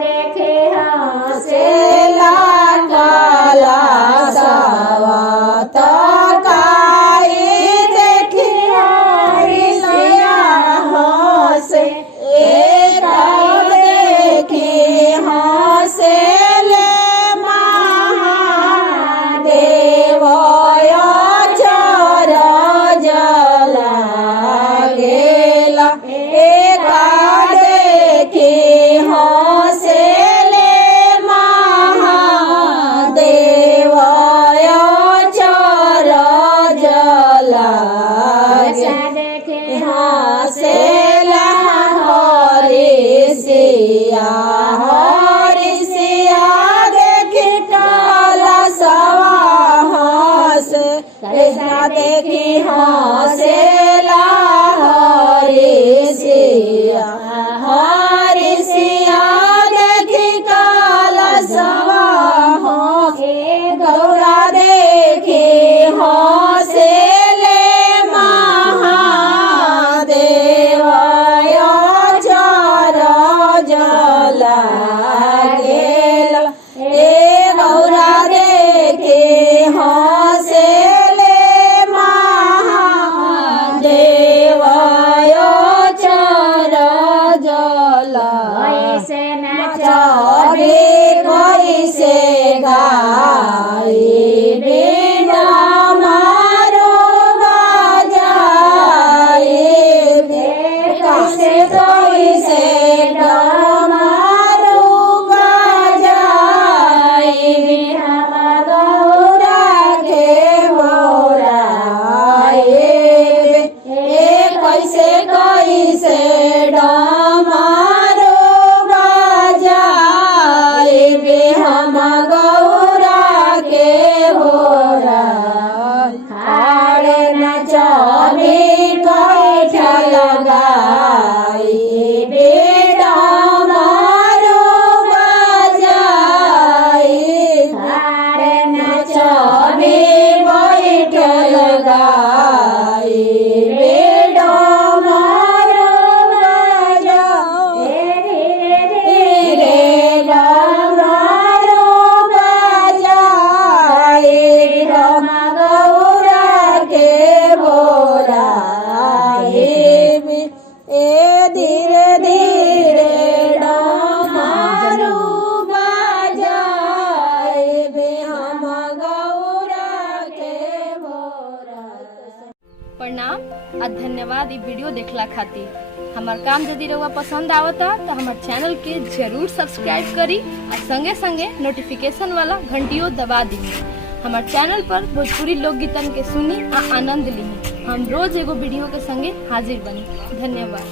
देखे हसेला काला सावा तकाई देखी हरिया हसे एक देखी हसे ले महादेव चर जला गेला एक देखी हसे ले महादेव चर जला देखे हसे हरिसिया देखी काला सवा हस कृष्णा देखी हसेला हरिसिया देखी काला सवा हस गौरा देखी हसेले महादेव चर जला गेल ए गौरा देखी हसेले महादेव चर जला ऐसे नचरे कैसे गाई बिना मारो बजाई कैसे कैसे डमारू बजाई हम गौरा के मोराए कैसे कैसे डमारू बजाई हम गौरा के होरा खाड़े नचबी कैठल गाई बेड़ा मारो बजाई खाड़े नचबी बैठल गाई बेड़ा मारो बजाई धीरे मारो बजाई हम गौरा के बोराए ए धीरे धीरे डमारू बजाए हम गौरा के बोरा। प्रणाम और धन्यवाद ई वीडियो देखला खातिर। हमार काम यदि रउआ पसंद आवता तो हमार चैनल के जरूर सब्सक्राइब करी और संगे संगे नोटिफिकेशन वाला घंटियों दबा दी। हमार चैनल पर भोजपुरी लोकगीतन के सुनी आ आनंद ली। हम रोज एगो वीडियो के संगे हाजिर बनी। धन्यवाद।